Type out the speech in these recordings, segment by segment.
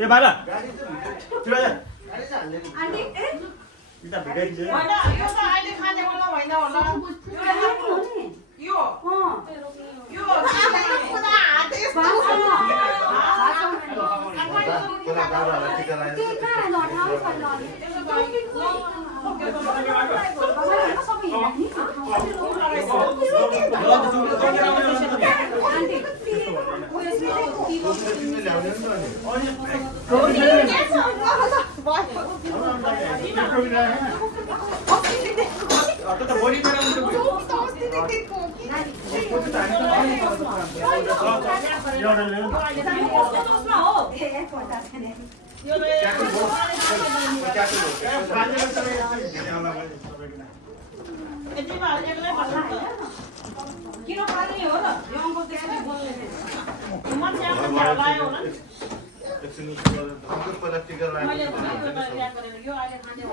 ए बाला आन्टी इता भिडाइन्छ होइन यो त अहिले खानेवाला होइन होला यो किन खाने हो र यो अङ्कल त्यसरी बोल्ने मान्छे लायो होला मैले यो अहिले खाने हो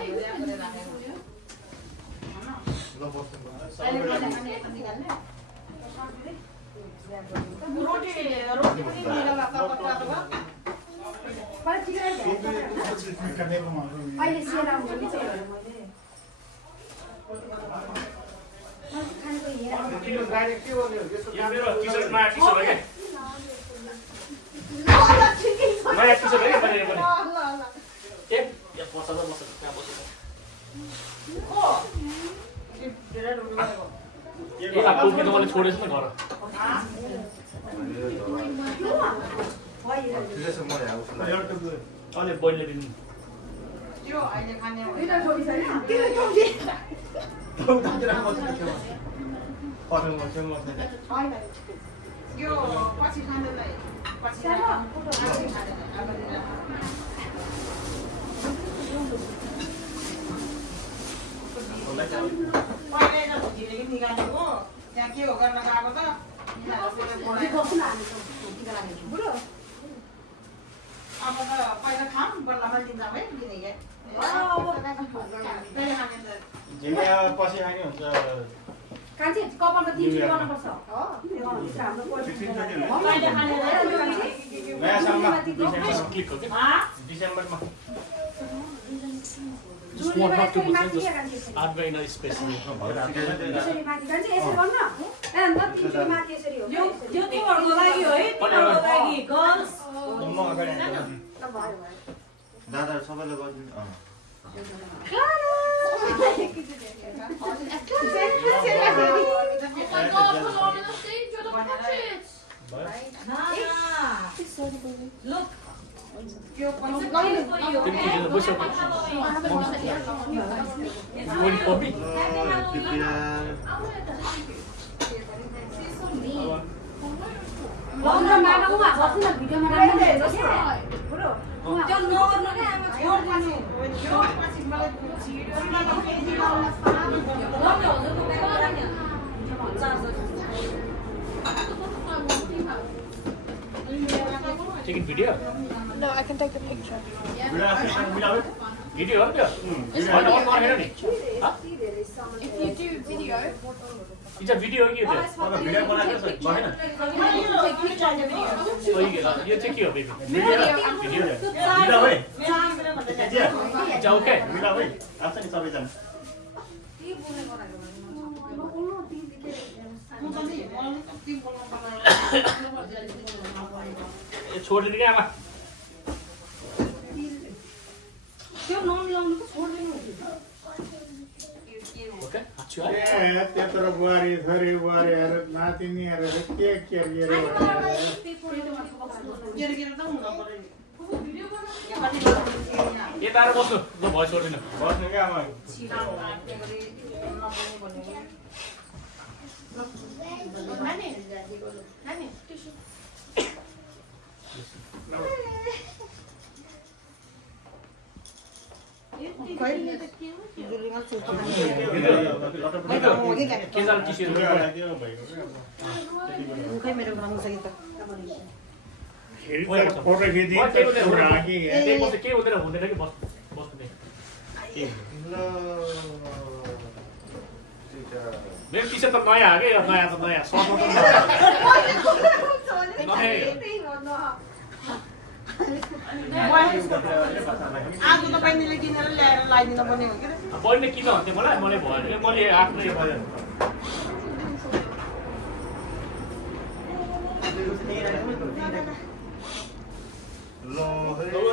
रोटी रोटी पनि मिलेर अहिले सेरा हुन्छ छोडेछ नि घर अनि बहिनीले दिनु त्यो अहिले खाने हो यो पछि खाँदैन पछि पहिले त झिलेकी निकालेको त्यहाँ के हो गर्न गएको त अब त पहिला खाऊँ बल्लमा दिन्छौँ है दिने झिङ्गा पछि खाने हुन्छ कान्छी कपालमा 3 किलो गर्नुपर्छ हो पहिले खाने नयाँ सालमा क्लिक हो कि डिसेम्बरमा Just want not to put just add in a space. यो तिमीहरूको लागि हो है तिमीहरूको लागि गर्ल्स दादा सबैले गर्दिनु Look. यो Taking video? No, I can take the picture. Video? Yeah. If you do video, It's a video you do. You take your baby. Video. It's okay. छोड्दिनु क्या आमा त्यो नन लाउनु त छोड्दिनु ओके अच्छा त्यत्रो बुहारी छोरी बुहारीहरू नातिनीहरू के के त हुन पर्यो यता आएर बस्नु ल भइ छोड्दिनु बस्नु क्या आमा फोटो खिचिदिन्छ के हुँदैन हुँदैन कि बस्नु मेरो टी सर्ट त नयाँ हो कि नयाँ त नयाँ सर्ट त नयाँ आज त बहिनीले किनेर ल्याएर लगाइदिनु पर्ने हो कि बहिनीले किन भन्थ्यो मलाई मैले भएन मैले आफ्नै भयो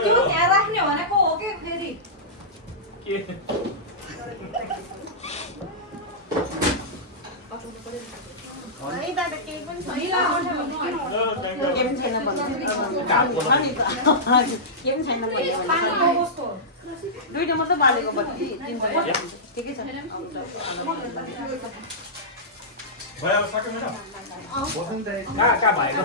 त्यो ध्यान राख्ने भनेको हो कि फेरि के केही छैन दुईटा मात्रै बालेको बत्ती ठिकै छ भयो अब सक्यो मैडम कहाँ भएको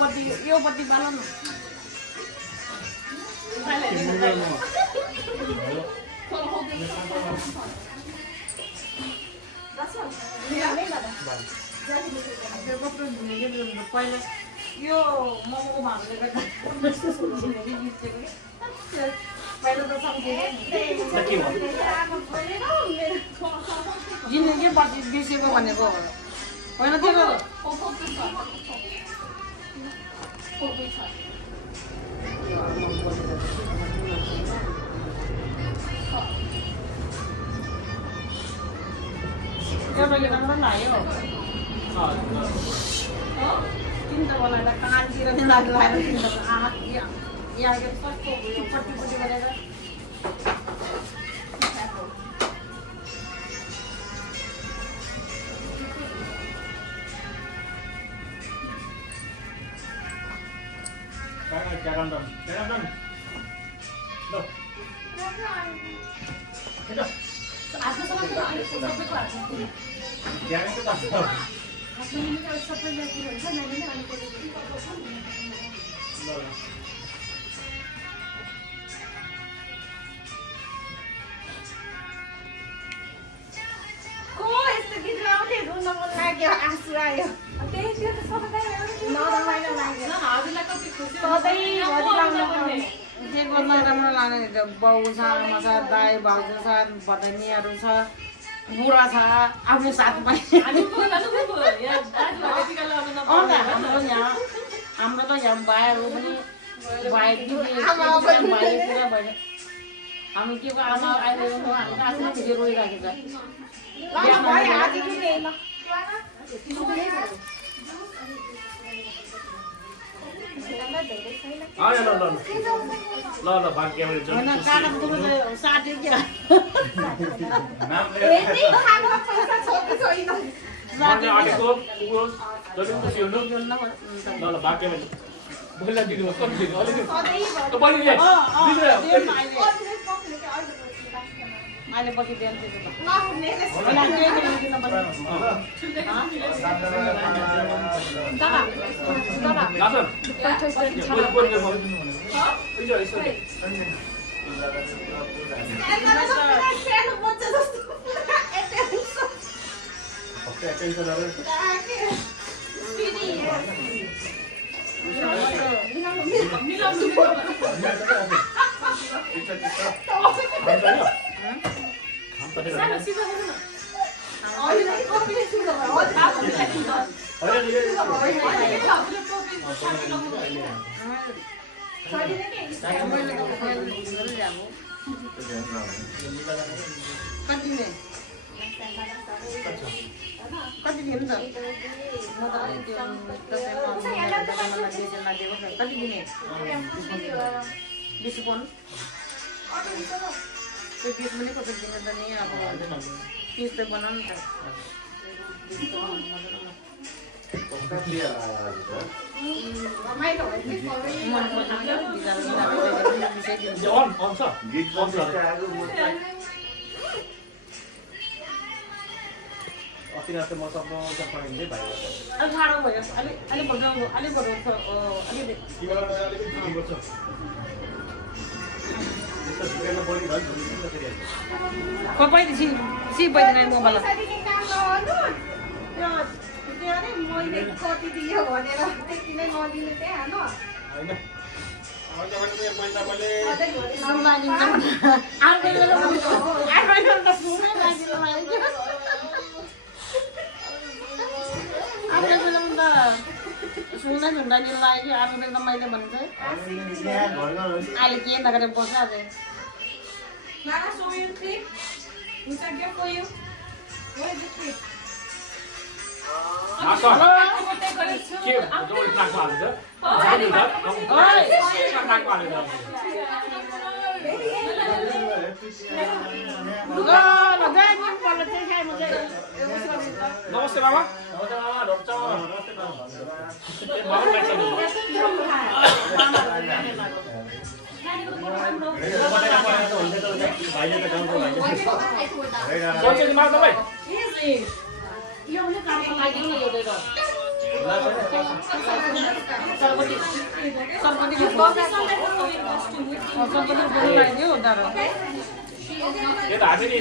बत्ती यो बत्ती बाल न पहिला यो मोमोको भाँडोले गर्दा पहिला त जिन्दगी बत्ती बिर्सेको भनेको होइन त्यो राम्रो लाग्यो तिनवटा बनाएर कानतिर लगाएर यहाँ पट्टिपट्टि गरेर आँसु आयो जे गर्न राम्रो लाग्ने बाउ छ आमा छ दाई भाउजू छ भदैनीहरू छ बुढा छ आफ्नो साथमा हाम्रो त यहाँ भाइहरू पनि भाइ पुरा भएर हामी के को आमा अहिले आफ्नो फेरि रोइराखेको ल भाग्य साट्यो क्या अहिले पछि बिहान कति दिनु छ म त कति दिने 20 पन त्यो 20 पनि कति दिने त नि अब 30 त बनाउनु त अतिनाथ म सब पाइँदै भाइ अलि ठाडो भयो अलि बजाउनु अलि बढाउनु अलि खोइ पहिले सी पहिले मोबाइल सुन्दा झुन्डा दिन लाग्यो आफ्नो बेला त मैले भन्छ अहिले के नगरेर बस्छ अझै नमस्ते बाबा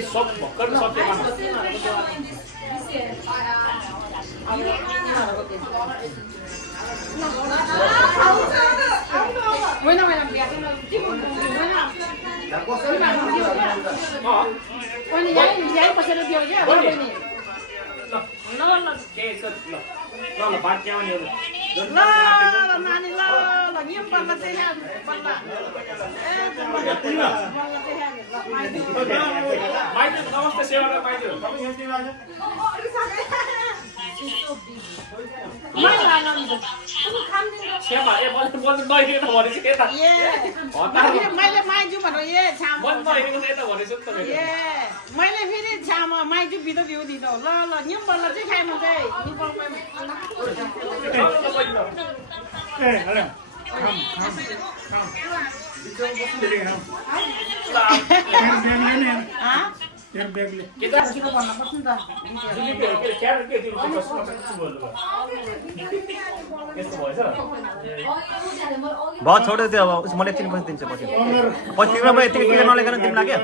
सब भर्खर सकिएमा नमस्ते सेवा मैले माइजू भन्नु मैले फेरि छामा माइजू बिदा दिउ दिँदो ल ल निम्बल चाहिँ खाए म चाहिँ बहुत छोड्यो त्यो अब मलाई एकछिन पछि दिन्छु पछि तिम्रो म यतिकै क्लियर नलेखन तिमी लाग्यो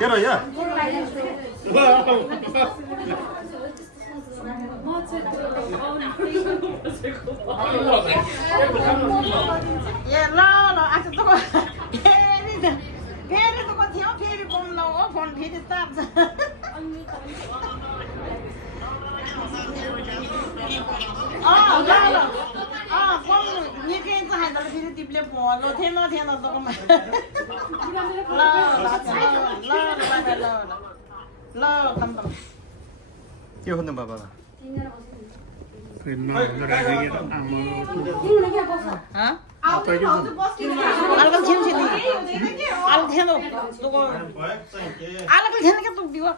तेरो यो ए ल ल आज त फेरि त थियो फेरि कम ल हो फोन फेरि ताप्छ ल ल कम निकै चाहिँ त फेरि तिमीले भलो थिएन दोकानमा ल ल कम के हुनु बाबा अलगल थिएन क्या तुक दिवा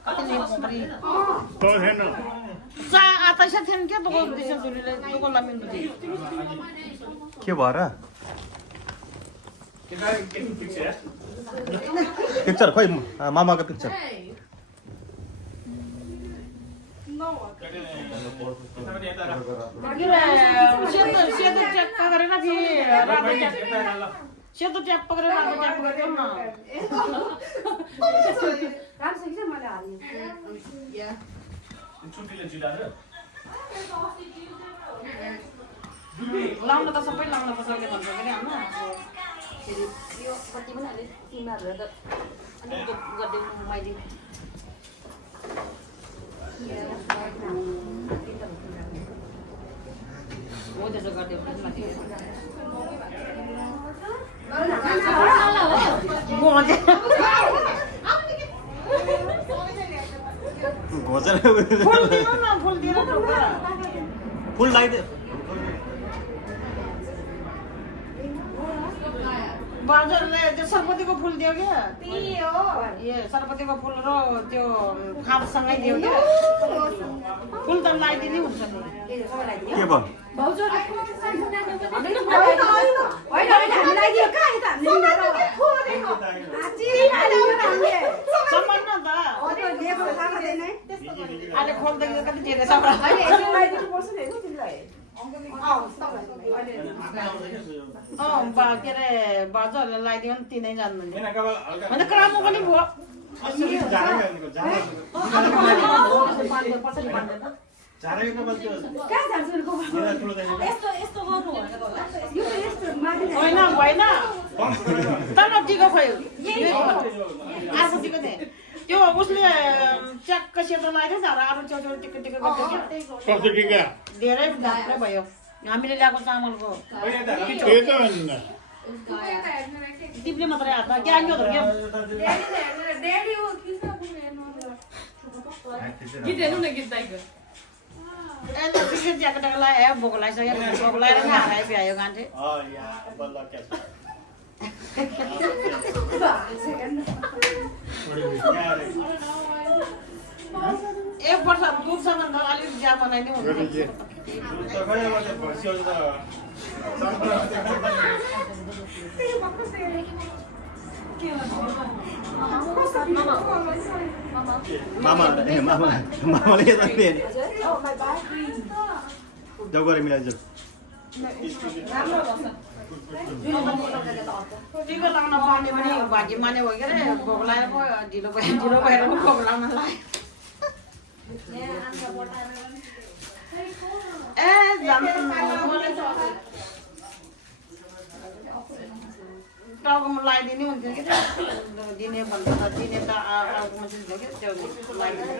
सा आताशा थिएन क्या तुको दिशा जुलीले तुको लामिन बुझी के भएर पिक्चर खोइ मामाको पिक्चर सेतो च्याप्पा गरेर फेरि सेतो च्याप्पा गरेर रातो च्याप्पा गरिदिउँ न लाउन त सबै लाउन पर्छ अहिले भन्छ पनि हाम्रो फेरि यो कति पनि अहिले तिमीहरू त अनि गरिदिउँ मैले हो त्यसो गरिदिउँ फुल लगाइदियो बाजारले त्यो सरपतिको फुल दियो क्या ए सरपतिको फुल र त्यो खापसँगै दियो क्या फुल त लगाइदिनै हुन्छ नि के भयो अहिले खोल्दाखेरि कति धेरै छ के अरे बाजुहरूले लगाइदियो भने तिनै जान्नुहुने होइन कपाल हल्का अन्त क्रामो पनि भयो झारेको पछाडि बाँध्दै त कपाल त्यो कहाँ जान्छ नि कपाल किन ठुलो देख्यो यस्तो यस्तो गर्नु भनेको होला यो त यस्तो माथि होइन भएन तल टिको भयो अर्को टिको थिएँ त्यो उसले च्याक्क सेतो लगाइदिएछ र अरू छेउछेउ टिको टिको गर्दै कस्तो टिका धेरै घाप्रो भयो हामीले ल्याएको चामलको त्यो त भन्न टिप्ले मात्रै हातमा ग्याङ्गो धर क्या Daddy, oh, he's not गीत हेर्नु न गीत दाइको ए त बिस्कुट ज्याकेट लगायो भोक लगाइसक्यो भोक लगाएर खाएर भ्यायो गान्थे बल्ल क्या एक वर्ष दुधसम्म त अलिक ज्या बनाइदिउँ हुन्छ मामाले यता फेरि जाऊ गरे मिलाइदियो टिको लाउन पाउने पनि भाग्य माने हो के अरे भोक लगाएर पो ढिलो भएर पो भोक लाउन लाग्यो ए टाउकोमा लगाइदिने हुन्थ्यो कि दिने भन्दा त दिने त अर्को मान्छे थियो कि त्यो लगाइदिनु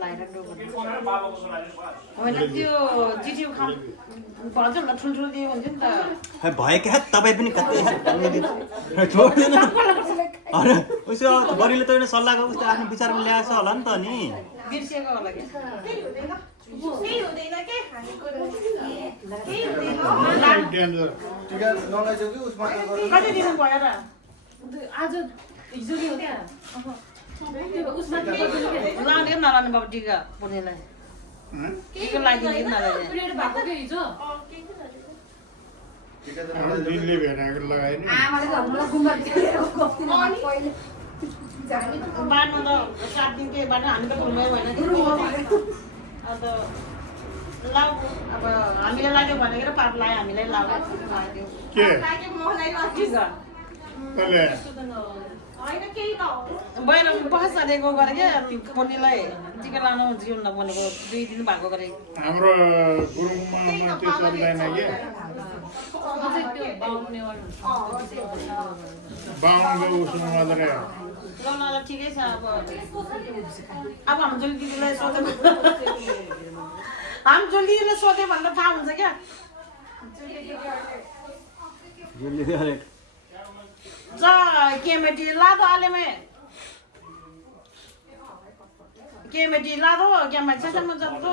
लगाएर डोको होइन त्यो चिठी खानु भन्छ नि त ठुल्ठुलो दियो हुन्थ्यो नि त भयो क्या तपाईँ पनि कति छोड्दैन अरे उसो बडीले त सल्लाहको उस्तो आफ्नो विचारमा ल्याएछ होला नि त नि बिर्सिएको होला कि कति दिनु भयो र आज हिजो नि हो क्या उसमा लाने नलाने बाबु टिका पुर्नेलाई टिका लगाइदिनु नलाने पिरियड भएको के हिजो दिनले भेटाएको लगायो नि आमाले त हामीलाई गुम्बा गफ्दिन पहिले बाँड्नु त 7 दिन के बाँड्नु हामी त घुम्यो भएन अन्त लाउ अब हामीले लाग्यो भनेर पाप लाग्यो हामीलाई लाग्यो के टिका कसले बाहिर बहस गरेको गरे क्या पुर्नेलाई टिका लाउनु जीवन भनेको 2 दिन भएको गरे हाम्रो गुरुङमा त्यो चल्दैन के बाहुनको उसमा मात्रै हो लाउन त ठिकै छ अब हामी जुली दिदीलाई सोध्यो हामी जुली दिदीलाई सोध्यो भन्दा थाहा हुन्छ क्या केमेटी लादो आलेमे केमेटी लादो केमा छसम्म जत्तो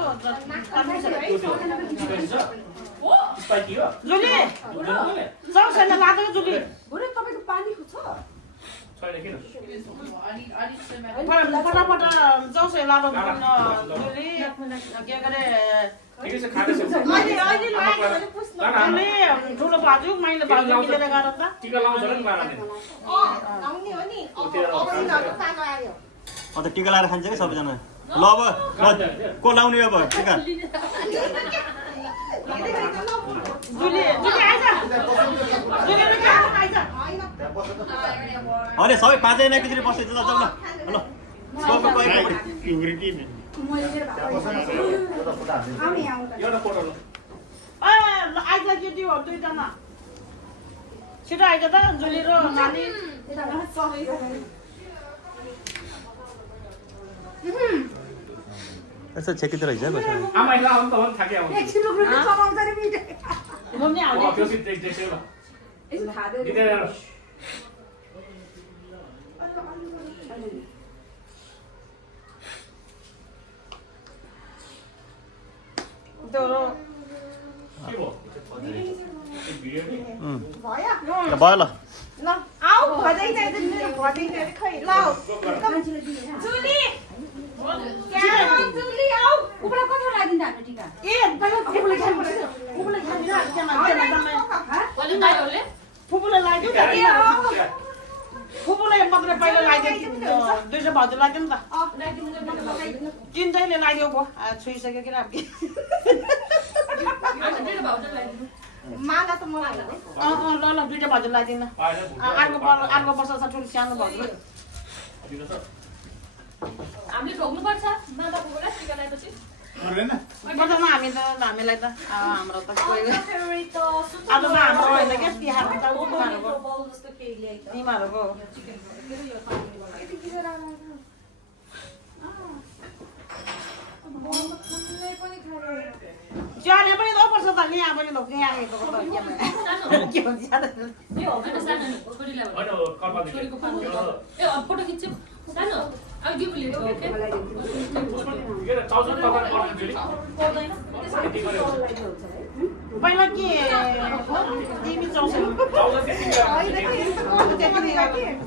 जुली जाऊ छैन लादो जुली बुढो तपाईको पानी छ फटाफट जाऊ छैन लादो जुली के गरे अहिले लाग्यो भने पुस्नु ठुलो बाजु माइलो बाजु मिलेर गएर त टिका लाउँछ र आउने हो नि अन्त टिका लगाएर खान्छ कि सबैजना ल अब को लाउने अब टिका जुली आइज जुली आइज अरे सबै पाँचजना एकैचोटि बसेछ ल जाऊ ल प्युरिटी एउटा फोटो ल आइज केटी हो 2 जना छिटो आइज त जुली र नानी यसो छेकिँदो रहेछ है बसेर आमाइ लाउनु त हो थाके आउँछ मम्मी आउने त्यो सिट देख देख्छु ल दिदे त्यो के भयो भिडियो भयो ल आऊ भदैदैन खै ल जुली जुली आऊ उपला कता लाग्दिन हाम्रो टिका ए पहिला फुपूले खानु फुपूले लाग्यो फुपूले मात्रै पहिला लाग्यो 200 भाउजू लाग्यो नि त चिन्ताइले लाग्यो भयो छुइसक्यो कि माला त मलाई हो। ल ल दुईटा भाउजू लगाइदिनु अर्को वर्ष छ ठुलो सानो भाउजू हामीले ढोग्नुपर्छ माताको बेला टिका लगाएपछि पर्दैन पर्दैन हामीलाई त हाम्रो त कोही फेभरेट त आज त हाम्रो होइन क्या तिहारको त बल जस्तो केही ल्याइ त। तिमीहरूको यति किन राम्रो छ? बलमा कुनै पनि खाने जाने पनि त पर्छ त नि अब नि लोके आएको त के भन्छ यो हो भने सानो छोरीलाई होइन कर्मा छोरीको पालो ए फोटो खिच्छु सानो अब दिउ लिएको ओके के अरे चाउचाउ तपाईँ गर्नु फेरि पर्दैन यति गऱ्यो पहिला के तिमी चौसो चाउचाउ त्यति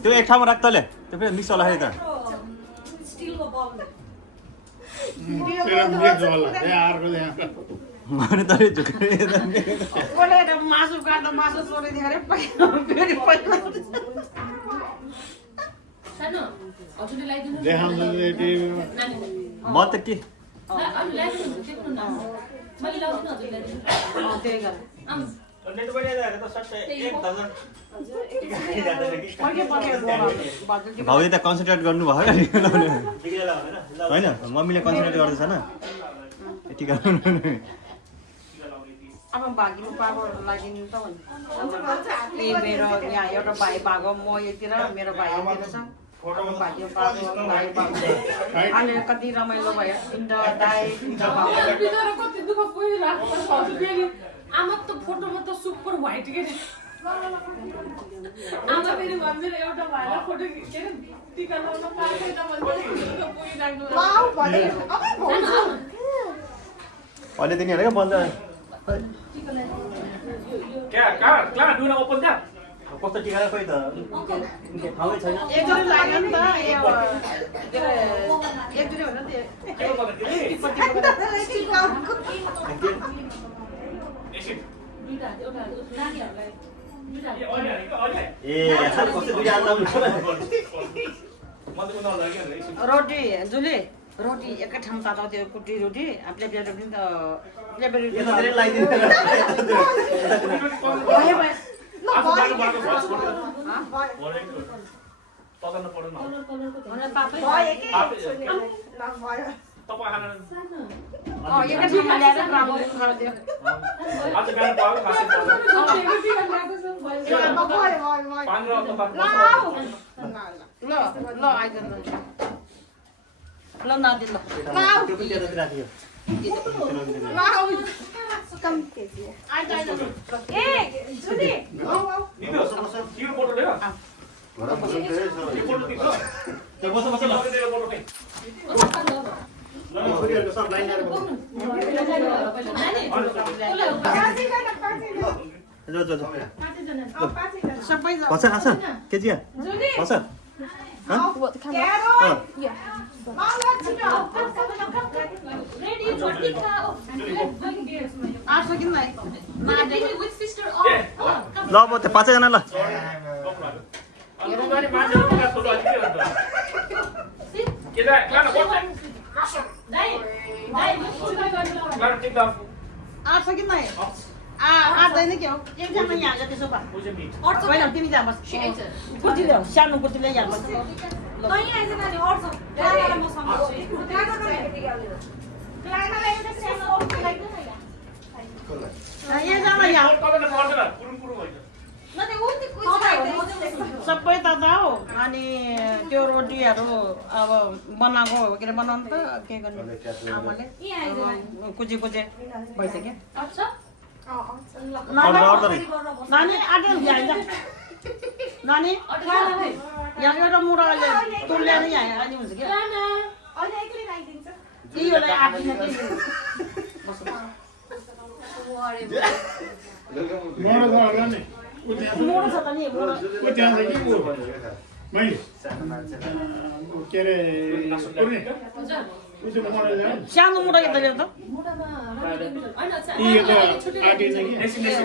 त्यो एक ठाउँमा राख तले त्यो फेरि मिक्स होला है त स्टिलको बल तेरो मिक्स होला अर्को यहाँ अनि तले झुक्रे बोलेर मासु काट्दा मासु सोरिदियो अरे फेरि पहिला सानो हजुरले लगाइदिनु देखाउँछ टिभीमा नानी म त के अनि लगाइदिनु देख्नु न मैले लगाउँछु हजुरले त्यही गर नेट बढिरहेको त सट्टै 1000 भाउले त कन्सन्ट्रेट गर्नु भयो नि बिग्रेला होइन होइन मम्मीले कन्सन्ट्रेट गर्दैछ न यति गर्नु अब भागिनु पाएको लागिनु त भने ए मेरो यहाँ एउटा भाइ भागो म यतिर मेरो भाइ यतिर छ भाग्यो पाएको भाइ भाग्यो अनि कति रमाइलो भयो तिनवटा दाइ तिनवटा भाउ बिचारा कति दुःख पुगिरहेको छ हजुर फेरि आमा त फोटोमा त सुपर व्हाइट के आमा फेरि भन्छ एउटा भाइलाई फोटो के अरे टिका लाउन पाएन भन्छ दुःख पुगिरहेको वाउ भने अबै भन्छ अहिले तिनीहरू क्या बन्द कहाँ डुना ओपन क्या कस्तो टिका खोइ त ठाउँै छैन एकजोडी लाग्यो नि त के अरे एकजोडी होइन नि दुईटा एउटा नानीहरूलाई दुईटा ए साल कस्तो दुई हाल्दा हुन्छ रोटी जुली रोटी एकै ठाउँ तातो त्यो कुटी रोटी प्लेट रोटी त प्लेट रोटी धेरै लगाइदिनु भयो भयो मलाई पापै भयो के ल भयो एकै ठाउँमा ल्याएर राम्रो खाइदियो ल ल आइज ल नदी ल त्यो पनि त्यतातिर राखियो कम केजी आइज आइज ए जुली त्यो बस बस ल छोरीहरुको सब लाइन ल्याएर बस्नु जो जो जो सबै बस आछ के जिया बस रेडी छोटी का आठ किन नै विथ सिस्टर ल म त्यो पाँचैजना ल आठ किन नै आँट्दैन के हो एकजना यहाँ आएको त्यसो भए होइन तिमी जानु पर्छ कुर्ती ल्याऊ सानो कुर्ती ल्याइ यहाँ पर्छ यहाँ जान यहाँ सबै त जाऊ अनि त्यो रोटीहरू अब बनाएको के अरे बनाउनु त के गर्नु आमाले कुचे कुचे भइसक्यो नानी आँट्यो ल्याइन्छ नानी यहाँ एउटा मुढाले तुल्याएर यहाँ आइदिनु हुन्छ क्या योलाई आँटिन्छ मोडो छ त नि मोडो के अरे सानो मुढा यता ल्याउ त ए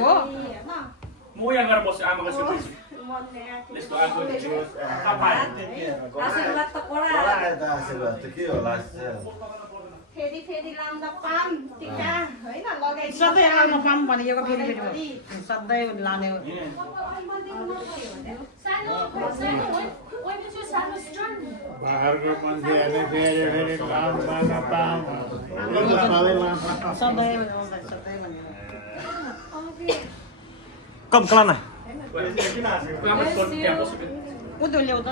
हो म यहाँ गएर बस्छु आमाको छेउमा यस्तो आएको आशीर्वाद त कडा आशीर्वाद त के होला फेरि फेरि लाउँदा पाम टिका होइन लगाइ सधैँ लाउन पाऊँ भनेको फेरि फेरि सधैँ लाने हो बाहिरको मान्छेहरूले फेरि फेरि लाउन पाउन पाऊँ सधैँ लाउन सधैँ सधैँ भनेर कम कलाना उ ल्याउ त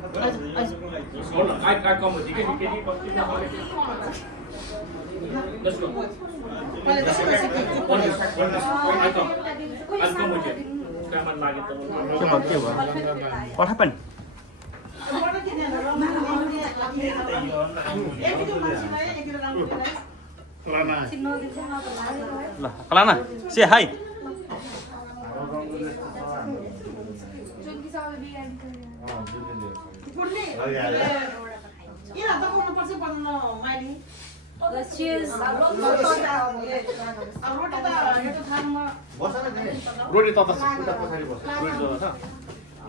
Hold on, I come with you. Can you come? Let's go. पहिला त्यसको Sikkim One this. I come. I'll come with you. Come and lag it. के भयो What happened? ल कलाना से हाई रोटी तता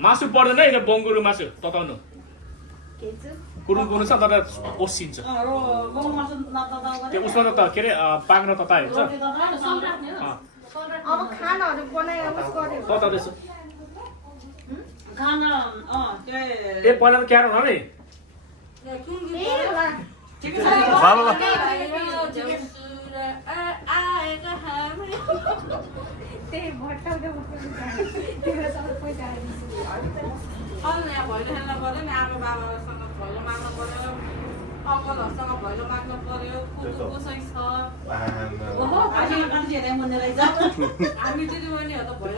मासु पर्दैन है बङ्गुरु मासु तताउनु कुरुङ कुरुङ छ तर ओसिन्छ त्यो उसमा त के अरे पाक्न तताइ हुन्छ अब खानाहरू बनाएर उस गर्यो तताउँदैछ खाना ए पहिला त क्यारो होला नि बाबा त्यही भट्टाउँदै त्यो सबै पैसा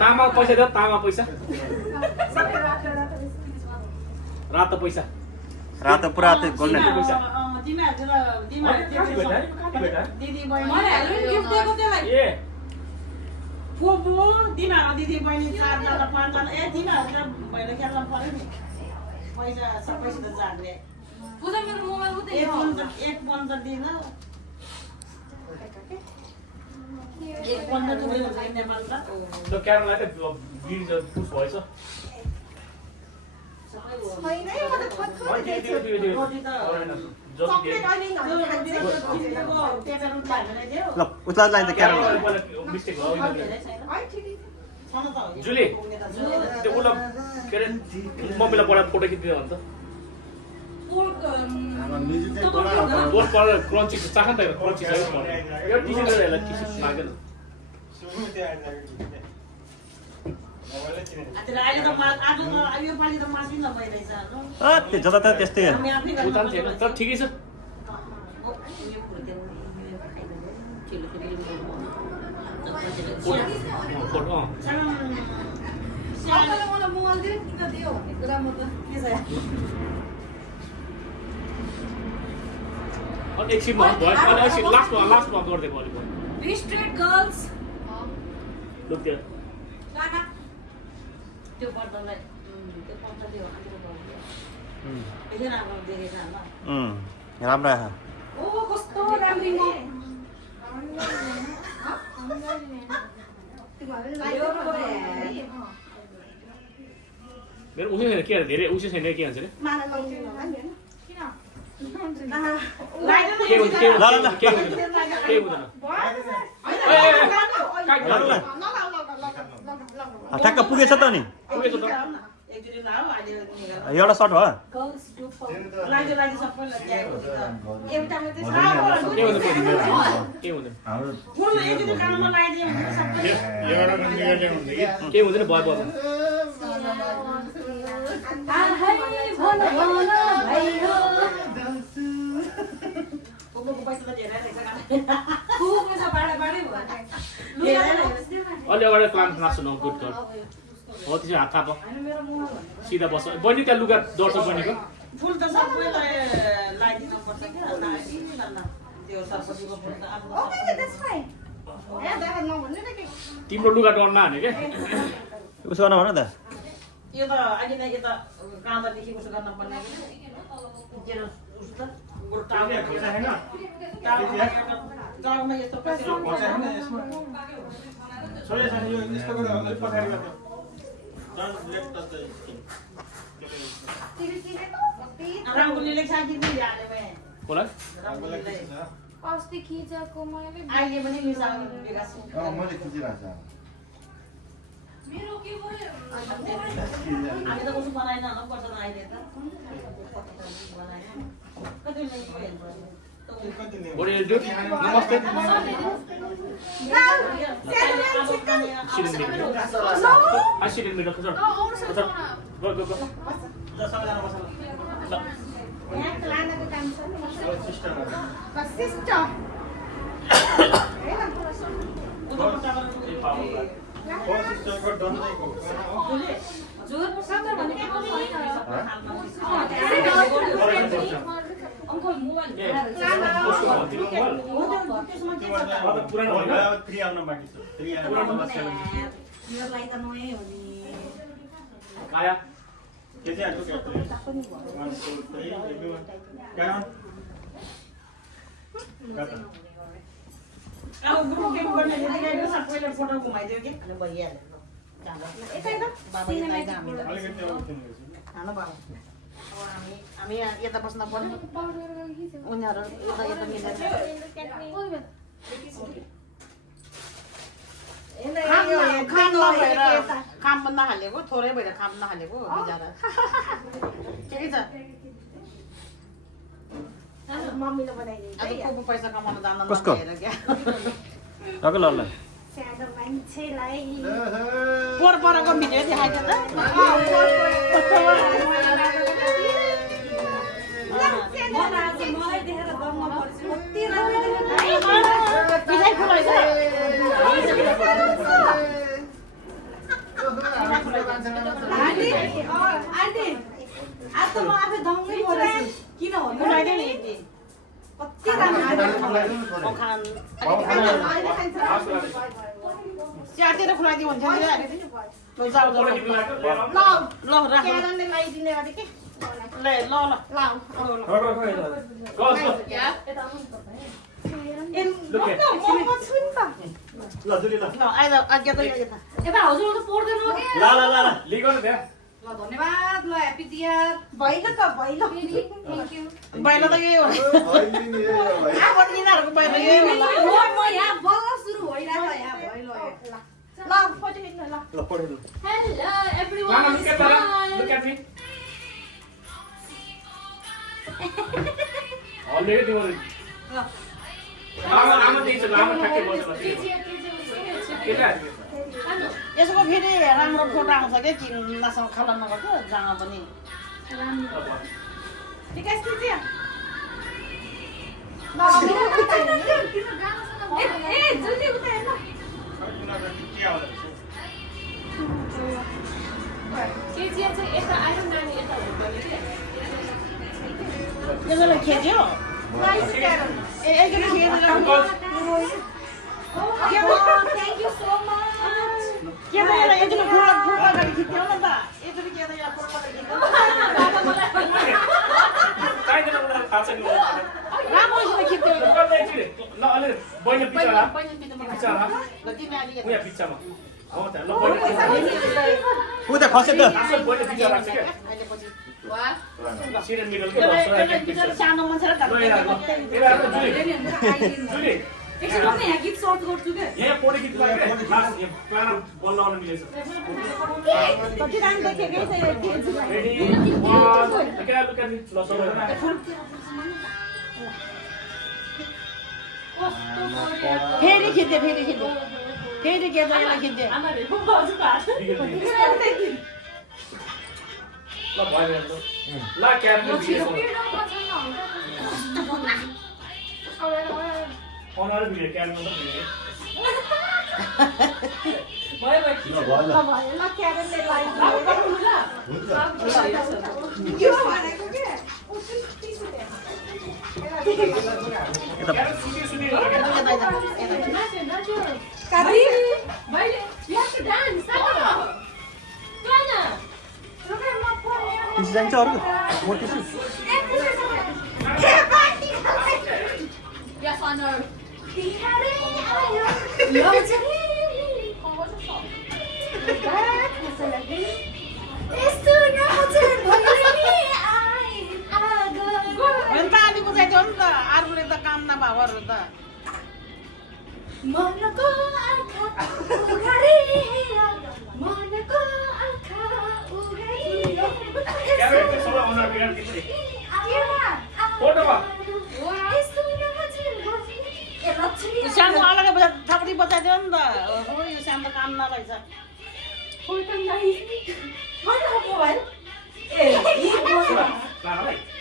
तामा पैसा दियो तामा पैसा रातो पैसा रातो पुरा त्यो गोल्डन दिदी बहिनी ए दिदी बहिनी 4 जना 5 जना ए तिमीहरू त भैलो खेल्न पर्यो नि पैसा सबैसित जाने एक पन्त दिन एक पन्त टुक्रिनु चाहिँ नेपाल त त्यो क्यारोलाई त बिर्ज पुस भएछ छैनै म त थोरै दिएछु रोटी त चक्लेट अनि ल उसलाई लाइन त क्यारो मिस्टेक हो ठिकै जुली त्यो उसलाई के अरे मम्मीलाई पढाएर फोटो खिचिदियो भने त दोष पढेर क्रन्ची चाख नि त क्रन्ची छ यो टिसर्ट यसलाई टिसर्ट लाग्दैन अहिले त आज त यो पालि त मासु नभइरहेछ त्यो जता त्यस्तै उता पनि थिएन तर ठिकै छ फोटो अनि एकछिनमा भयो अनि एकछिन लास्टमा गरिदिएको अलिक स्ट्रेट गर्ल्स लुक त्यो त्यो पर्दालाई त्यो पर्दा त्यो एकजना अब देखेछ होला राम्रो आयो ओ कस्तो राम्रो मेरो उसी छैन के धेरै उसी छैन के भन्छ के हुँदैन ठ्याक्क पुगेछ त नि पुगेछ त एकचोटि लाऊ अहिले एउटा सर्ट भयो लागि सबैलाई ल्याएको एउटा मात्रै के हुँदैन फुल एकचोटि कानमा लगाइदियो भने सबै एउटा पनि निकाल्यो भने के हुँदैन भयो भयो कोको पैसा त धेरै रहेछ अलि अगाडि प्लान नाच्छु न गुड गर्ल हो त्यसो हात थाप सिधा बस्छ बहिनी त्यहाँ लुगा डर्छ बहिनीको फुल त सबैलाई लगाइदिनु पर्छ त्यो सरस्वतीको फुल त आफ्नो तिम्रो लुगा डर्न हाने के उसो गर्न भन त यो त अहिले त यता काँदादेखि उसो गर्न पर्ने जेरो उसो त गोरु टाउमा यस्तो रंगोली लेके साथ ही नहीं जाने में होला अस्ति खिचेको मैले अहिले पनि मिसाउने विकास मैले खिचिरहेको मेरो के भयो हामी त कसो बनाएन होला पर्छ अहिले त बनाएन कति What do you do? Namaste. Sit in the middle. I sit in the middle. Go. यहाँ लानको काम छ नि सिस्टम अंकल मोबाइल Kaya. अब ग्रुप गेम गर्ने यतिकै सबैले फोटो घुमाइदियो कि अनि भइहाल्यो खानु पर्यो अब हामी यता बस्न पर्यो उनीहरू यता मिलेर काम नभएर काम नहालेको थोरै भएर काम नहालेको बिचरा ठिकै छ मम्मीले बनाइदिन्छ आज को पैसा कमाउन जान कसको? नभएर क्या टक्कै ल सानो मान्छेलाई परको भिडियो देखाइदियो त मलाई देखेर दम्म पर्छ पिलाई खुलाइ छ आन्टी आज त म आफै दम्मै परेछु किन भन्नु खुलाइदियो नि यति कति राम्रो खान च्यातेर खुलाइदियो हुन्छ नि ल जाऊ जाऊ ल राख क्यारनले लगाइदिने गरे के ल ल ल Go. Look at. म छु नि त ल दुली ल ल आइज आज्ञा त यता यता हजुर त पर्दैन के ल ल ल ल Leave on there. ल धन्यवाद ल ह्यापी तिहार भइल त भइल थ्याङ्क यू बाहिर त यही हो आफट यिनीहरूको बाहिर यही होला म यहाँ बल्ल सुरु भइरहेको यहाँ भइल ल फोटो खिच्नु ल ल पढ्नु hello everyone Mama, look at Mama. Look at me. Already they were. Mama thinks Mama ठ्याक्कै बस्छ बस्छ. केटा यसको फेरि राम्रो फोटो आउँछ क्या किन्नसँग खाला नगर्छ जहाँ पनि विकास खिच्यो ए जल्दी उता हेर्न केजिया चाहिँ यता आयो नानी यता यसलाई खेद्यो ए एकचोटि खेदेर thank you so much Kedar एकचोटि फोटो अगाडि खिच्यो न त एकचोटि केदार यहाँ फोटो अगाडि खिच्यो चाहिँदैन उनीहरूलाई थाहा छैन राम्रोसँग खिच्यो ल अलि बहिनी बिचरा बिचरा ल तिमी अलि उया बिचमा हो त ल बहिनी उता खसे त आफै बहिनी बिचरा राख्छ के अहिले पछि सिरियल मिडल के यसलाई बिचरा सानो मान्छे र जुली एकछिन म यहाँ गीत सर्च गर्छु के यहाँ पढे गीत लाग्यो क्लास प्लान बल लगाउन मिलेछ कति राम्रो देखेकै छ यो केजीलाई रेडी 1 के लुक एट मी ल सबै फेरि खिच्यो फेरि खिच्यो फेरि केदारलाई खिच्यो आमाले हजुरको हात ल भयो ल camera video honour video camera त भिडियो भयो भयो ल भयो ल क्यारनले लगाइदियो यो भनेको के क्यामेरा सुटी सुटी गरेर Kari, baile, you have to dance. Tuana. टिसी जान्छ अरू म टिसी Yes, honor. अनि त आली बुझाइदियो नि त Jangan gitu deh. Foto Pak. सानो अलगै बजा थपडी बजाइदियो नि त हो यो सानो काम नरहेछ Lama lagi.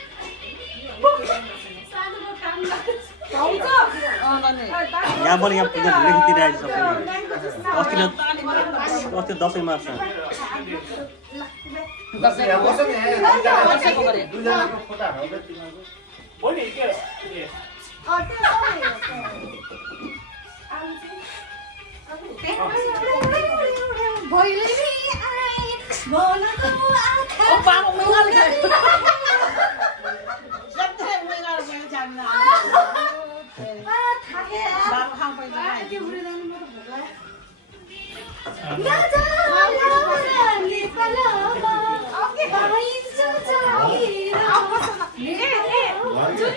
यहाँ मैले यहाँ लेखिदिइरहेको छु सबैले अस्ति दसैँमा छ दसैँको गरे Oh ini dia. Iya. ओ बाबु मेगाल गए जत्रै मेगाल गए जान्न बाबु खाऊ पैसा